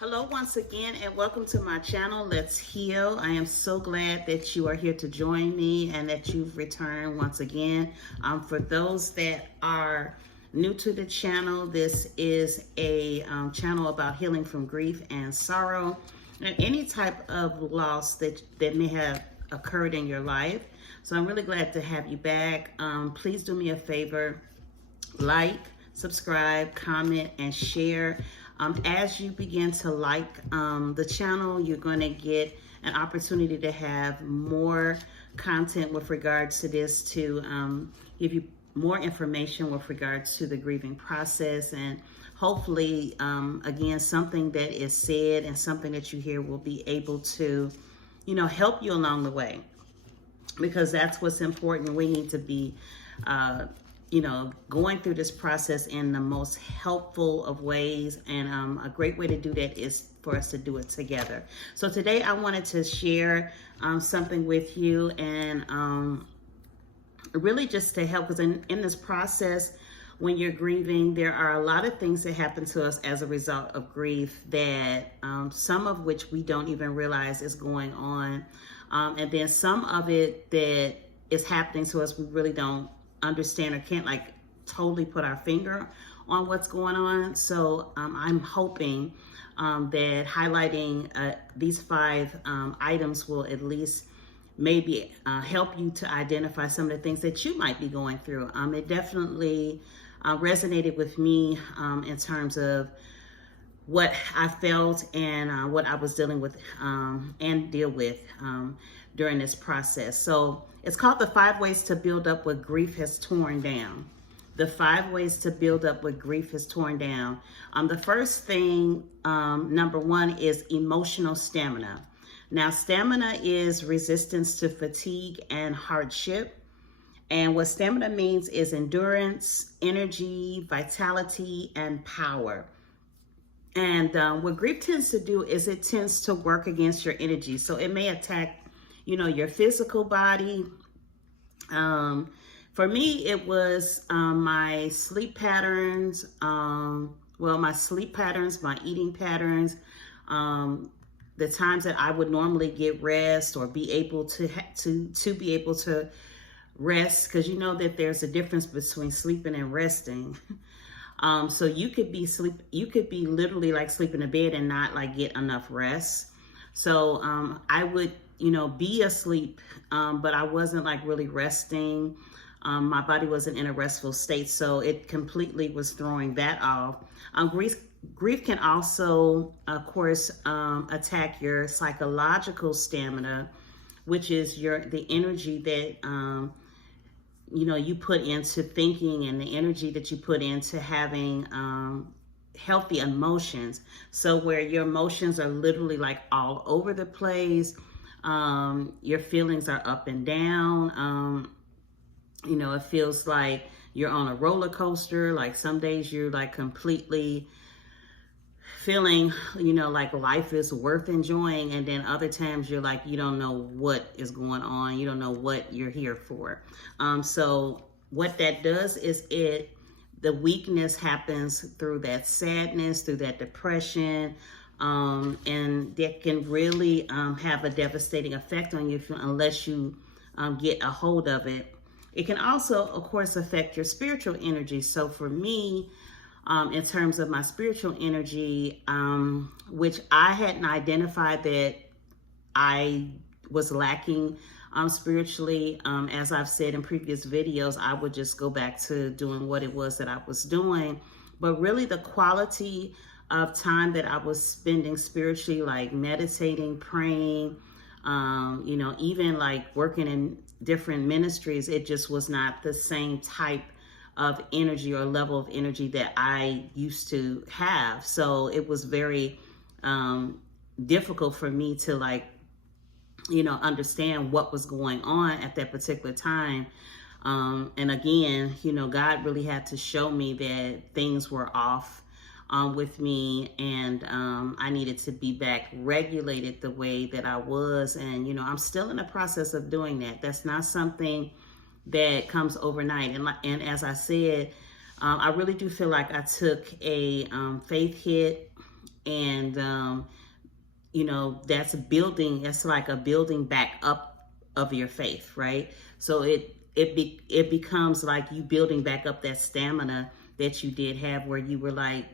Hello once again and welcome to my channel, Let's Heal. I am so glad that you are here to join me and that you've returned once again. For those that are new to the channel, this is a channel about healing from grief and sorrow and any type of loss that may have occurred in your life. So I'm really glad to have you back. Please do me a favor, like, subscribe, comment, and share. As you begin to like the channel, you're going to get an opportunity to have more content with regards to this, to give you more information with regards to the grieving process, and hopefully, again, something that is said and something that you hear will be able to, help you along the way, because that's what's important. We need to be going through this process in the most helpful of ways. And a great way to do that is for us to do it together. So today I wanted to share something with you, and really just to help, because in this process, when you're grieving, there are a lot of things that happen to us as a result of grief, that some of which we don't even realize is going on. And then some of it that is happening to us, we really don't understand or can't totally put our finger on what's going on. So I'm hoping that highlighting these 5 items will at least maybe help you to identify some of the things that you might be going through. It definitely resonated with me in terms of what I felt and what I was dealing with and deal with during this process. So it's called the 5 ways to build up what grief has torn down. The 5 ways to build up what grief has torn down. The first thing, number 1, is emotional stamina. Now, stamina is resistance to fatigue and hardship. And what stamina means is endurance, energy, vitality, and power. And what grief tends to do is it tends to work against your energy. So it may attack, your physical body. For me, it was my sleep patterns, my eating patterns, the times that I would normally get rest or be able to be able to rest, because you know that there's a difference between sleeping and resting. So you could be literally sleeping in bed and not get enough rest. So I would, be asleep, but I wasn't really resting. My body wasn't in a restful state, so it completely was throwing that off. Grief can also, of course, attack your psychological stamina, which is the energy that you put into thinking, and the energy that you put into having healthy emotions. So where your emotions are literally all over the place, your feelings are up and down. It feels like you're on a roller coaster. Some days you're completely feeling, like life is worth enjoying. And then other times you're you don't know what is going on. You don't know what you're here for. So what that does is the weakness happens through that sadness, through that depression. And that can really have a devastating effect on you unless you get a hold of it. It can also, of course, affect your spiritual energy. So for me, in terms of my spiritual energy, which I hadn't identified that I was lacking spiritually. As I've said in previous videos, I would just go back to doing what it was that I was doing. But really the quality of time that I was spending spiritually, meditating, praying, even working in different ministries, it just was not the same type of energy or level of energy that I used to have. So it was very difficult for me to understand what was going on at that particular time. And again, God really had to show me that things were off with me, and I needed to be back regulated the way that I was. And I'm still in the process of doing that. That's not something that comes overnight. And as I said, I really do feel like I took a faith hit And, that's building, it's like a building back up of your faith, right? So it becomes like you building back up that stamina that you did have, where you were like,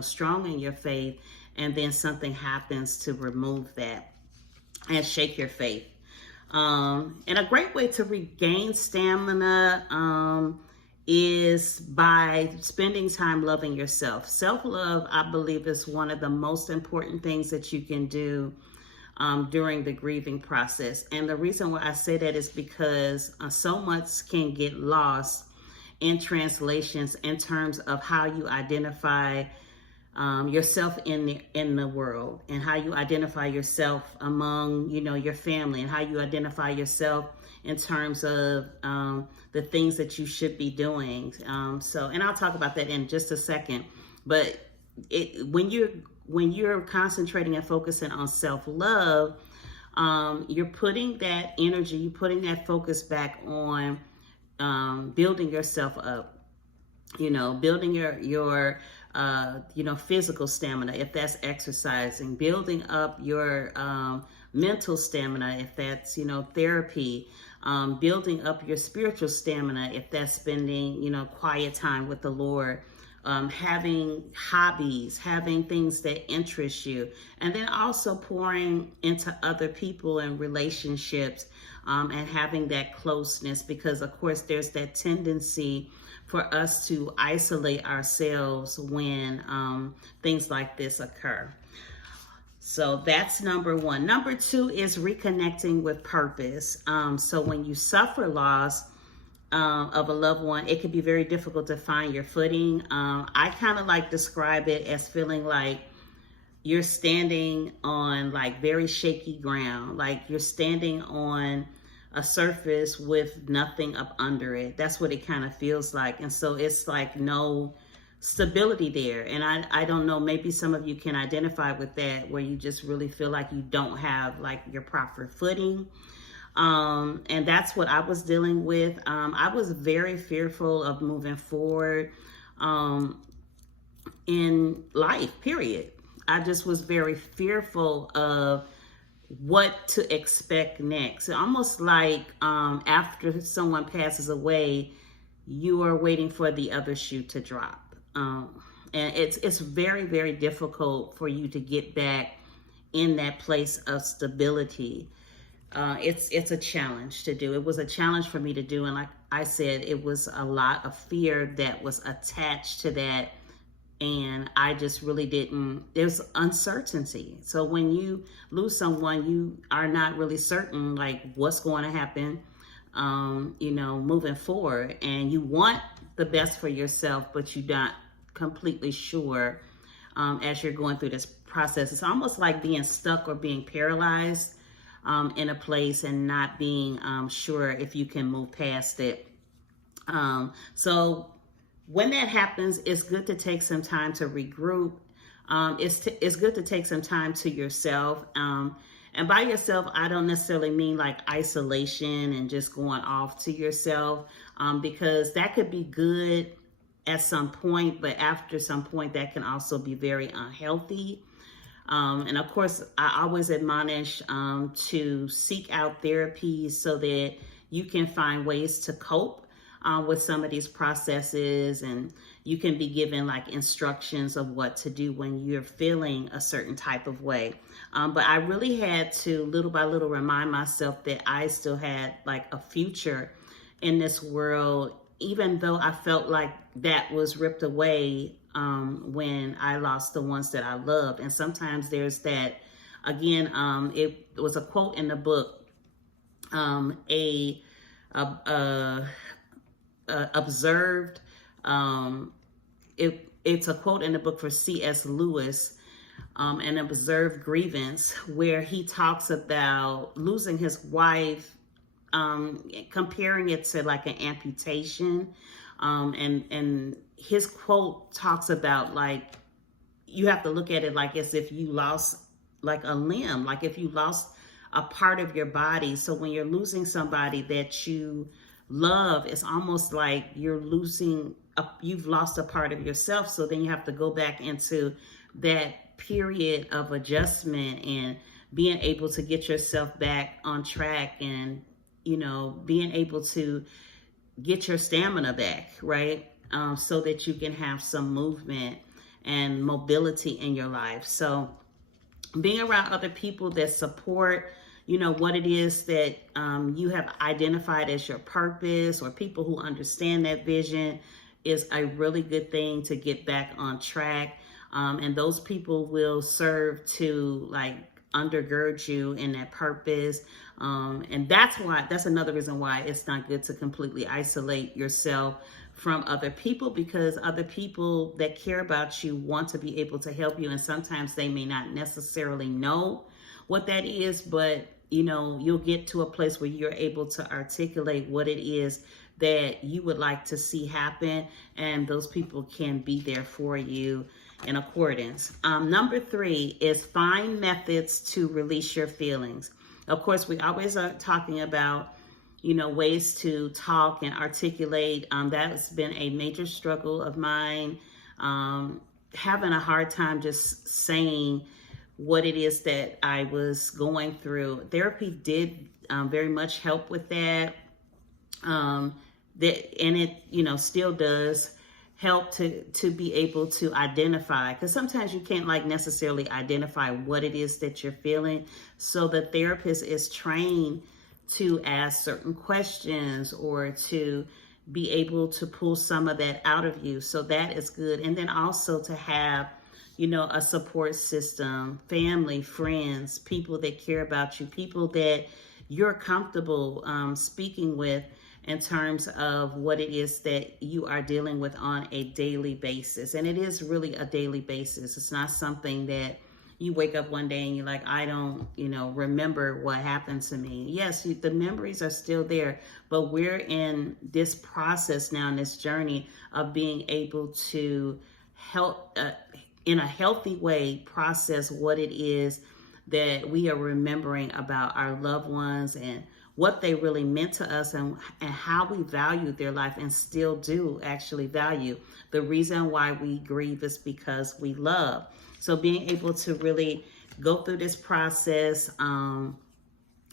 strong in your faith, and then something happens to remove that and shake your faith. And a great way to regain stamina is by spending time loving yourself. Self-love, I believe, is one of the most important things that you can do during the grieving process. And the reason why I say that is because so much can get lost in translations in terms of how you identify yourself in the world, and how you identify yourself among your family, and how you identify yourself in terms of the things that you should be doing. And I'll talk about that in just a second. But when you're concentrating and focusing on self-love, you're putting that energy, you're putting that focus back on building yourself up. Building your physical stamina, if that's exercising, building up your mental stamina, if that's, therapy, building up your spiritual stamina, if that's spending, quiet time with the Lord, having hobbies, having things that interest you, and then also pouring into other people and relationships, and having that closeness, because of course there's that tendency for us to isolate ourselves when things like this occur. So that's number one. Number two is reconnecting with purpose. So when you suffer loss of a loved one, it can be very difficult to find your footing. I kind of like describe it as feeling like you're standing on like very shaky ground, like you're standing on a surface with nothing up under it. That's what it kind of feels like. And so it's like no stability there. And I don't know, maybe some of you can identify with that, where you just really feel like you don't have like your proper footing. And that's what I was dealing with. I was very fearful of moving forward in life, period. I just was very fearful of what to expect next. Almost like after someone passes away, you are waiting for the other shoe to drop. And it's very, very difficult for you to get back in that place of stability. It's a challenge to do. It was a challenge for me to do. And like I said, it was a lot of fear that was attached to that. And I just really there's uncertainty. So when you lose someone, you are not really certain like what's going to happen, moving forward. And you want the best for yourself, but you're not completely sure as you're going through this process. It's almost like being stuck or being paralyzed in a place and not being sure if you can move past it. So when that happens, it's good to take some time to regroup. It's good to take some time to yourself. And by yourself, I don't necessarily mean like isolation and just going off to yourself, because that could be good at some point, but after some point, that can also be very unhealthy. And of course, I always admonish to seek out therapy so that you can find ways to cope with some of these processes, and you can be given like instructions of what to do when you're feeling a certain type of way. But I really had to little by little remind myself that I still had like a future in this world, even though I felt like that was ripped away when I lost the ones that I loved. And sometimes there's that, again, it was a quote in the book, observed, it's a quote in the book for C.S. Lewis, an observed grievance, where he talks about losing his wife, comparing it to like an amputation. And his quote talks about like, you have to look at it like as if you lost like a limb, like if you lost a part of your body. So when you're losing somebody that you love, it's almost like you've lost a part of yourself. So then you have to go back into that period of adjustment and being able to get yourself back on track, and being able to get your stamina back, right? So that you can have some movement and mobility in your life. So being around other people that support what it is that you have identified as your purpose, or people who understand that vision, is a really good thing to get back on track. And those people will serve to like undergird you in that purpose. And that's another reason why it's not good to completely isolate yourself from other people, because other people that care about you want to be able to help you, and sometimes they may not necessarily know what that is, but you'll get to a place where you're able to articulate what it is that you would like to see happen, and those people can be there for you in accordance. Number 3 is find methods to release your feelings. Of course, we always are talking about ways to talk and articulate. That's been a major struggle of mine, having a hard time just saying what it is that I was going through. Therapy did very much help with that. And it, still does help to be able to identify, because sometimes you can't like necessarily identify what it is that you're feeling. So the therapist is trained to ask certain questions, or to be able to pull some of that out of you. So that is good. And then also to have, a support system, family, friends, people that care about you, people that you're comfortable speaking with in terms of what it is that you are dealing with on a daily basis. And it is really a daily basis. It's not something that you wake up one day and you're like, I don't, remember what happened to me. Yes, the memories are still there, but we're in this process now, in this journey of being able to help, in a healthy way, process what it is that we are remembering about our loved ones, and what they really meant to us, and how we valued their life, and still do actually value. The reason why we grieve is because we love. So being able to really go through this process in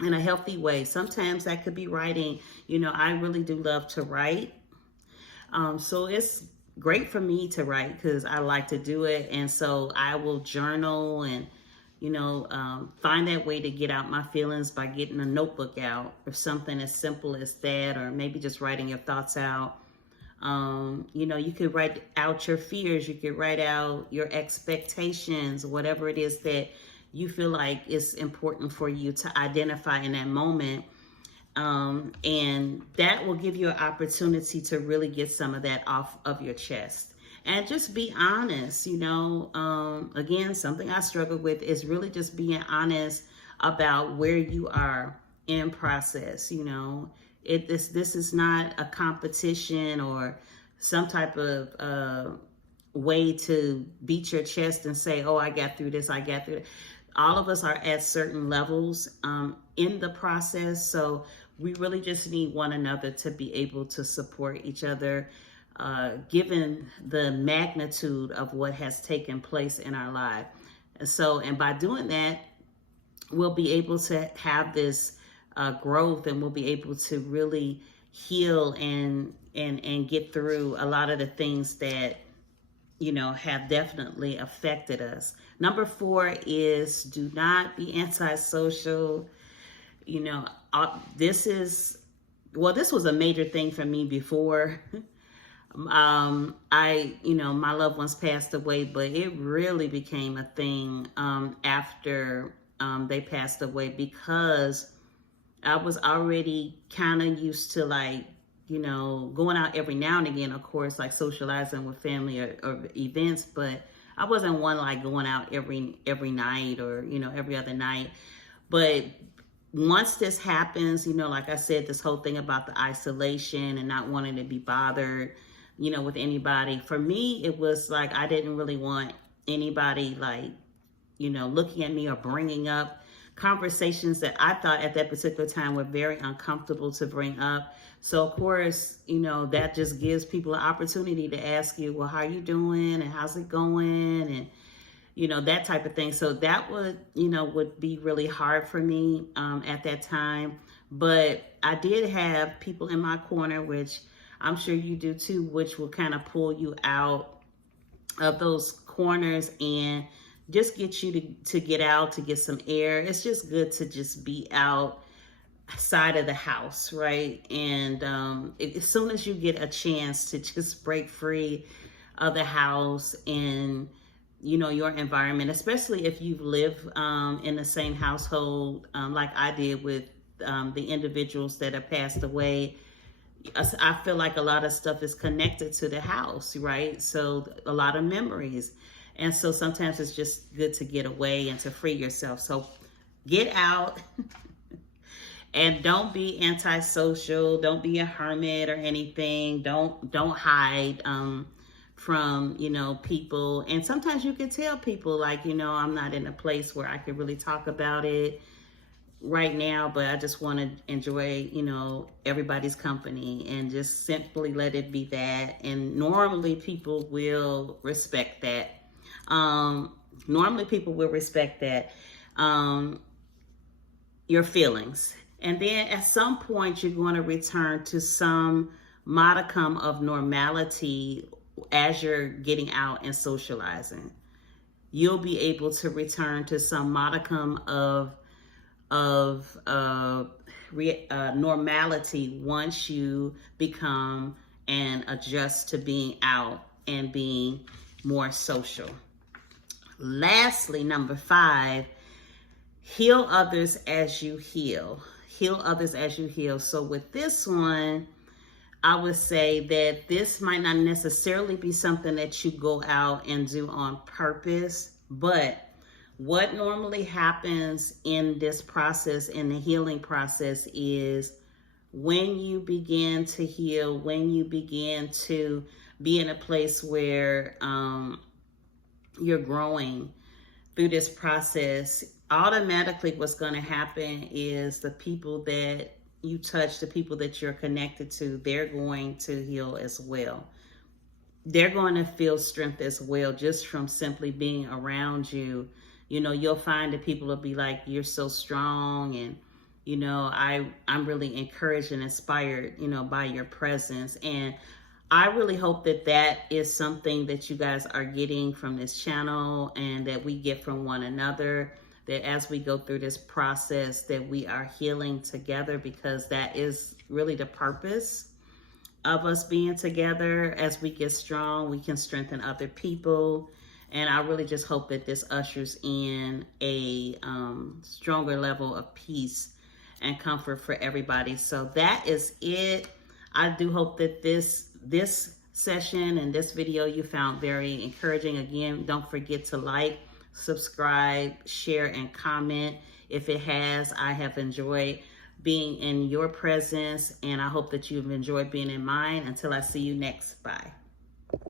a healthy way. Sometimes that could be writing. I really do love to write. So it's great for me to write because I like to do it. And so I will journal and, find that way to get out my feelings by getting a notebook out, or something as simple as that, or maybe just writing your thoughts out. You could write out your fears, you could write out your expectations, whatever it is that you feel like is important for you to identify in that moment. And that will give you an opportunity to really get some of that off of your chest. And just be honest, again, something I struggle with is really just being honest about where you are in process. This is not a competition or some type of way to beat your chest and say, oh, I got through this, I got through it. All of us are at certain levels in the process. So we really just need one another to be able to support each other, given the magnitude of what has taken place in our life. And by doing that, we'll be able to have this growth, and we'll be able to really heal and get through a lot of the things that have definitely affected us. Number 4 is do not be antisocial. This was a major thing for me before. My loved ones passed away, but it really became a thing after they passed away, because I was already kind of used to going out every now and again, of course, like socializing with family or events, but I wasn't one like going out every night or, every other night. But once this happens, like I said, this whole thing about the isolation and not wanting to be bothered, with anybody, for me, it was like, I didn't really want anybody looking at me or bringing up conversations that I thought at that particular time were very uncomfortable to bring up. So of course, that just gives people an opportunity to ask you, well, how you doing? And how's it going? And, that type of thing. So that would be really hard for me at that time. But I did have people in my corner, which I'm sure you do too, which will kind of pull you out of those corners and just get you to get out, to get some air. It's just good to just be outside of the house, right? And as soon as you get a chance to just break free of the house and your environment, especially if you live in the same household like I did with the individuals that have passed away. I feel like a lot of stuff is connected to the house, right? So a lot of memories. And so sometimes it's just good to get away and to free yourself. So get out and don't be antisocial. Don't be a hermit or anything. Don't hide from people. And sometimes you can tell people like, I'm not in a place where I can really talk about it right now, but I just want to enjoy, everybody's company and just simply let it be that. And normally people will respect that. Your feelings. And then at some point, you're going to return to some modicum of normality as you're getting out and socializing. You'll be able to return to some modicum of normality once you become and adjust to being out and being more social. Lastly, number 5, heal others as you heal. Heal others as you heal. So with this one, I would say that this might not necessarily be something that you go out and do on purpose, but what normally happens in this process, in the healing process, is when you begin to heal, when you begin to be in a place where you're growing through this process, automatically what's going to happen is the people that you touch, the people that you're connected to, they're going to heal as well. They're going to feel strength as well just from simply being around you. You'll find that people will be like, you're so strong, and I'm really encouraged and inspired by your presence. And I really hope that that is something that you guys are getting from this channel and that we get from one another, that as we go through this process that we are healing together, because that is really the purpose of us being together. As we get strong, we can strengthen other people. And I really just hope that this ushers in a stronger level of peace and comfort for everybody. So that is it. I do hope that this session and this video you found very encouraging. Again, don't forget to like, subscribe, share, and comment. If it has, I have enjoyed being in your presence, and I hope that you've enjoyed being in mine. Until I see you next, bye.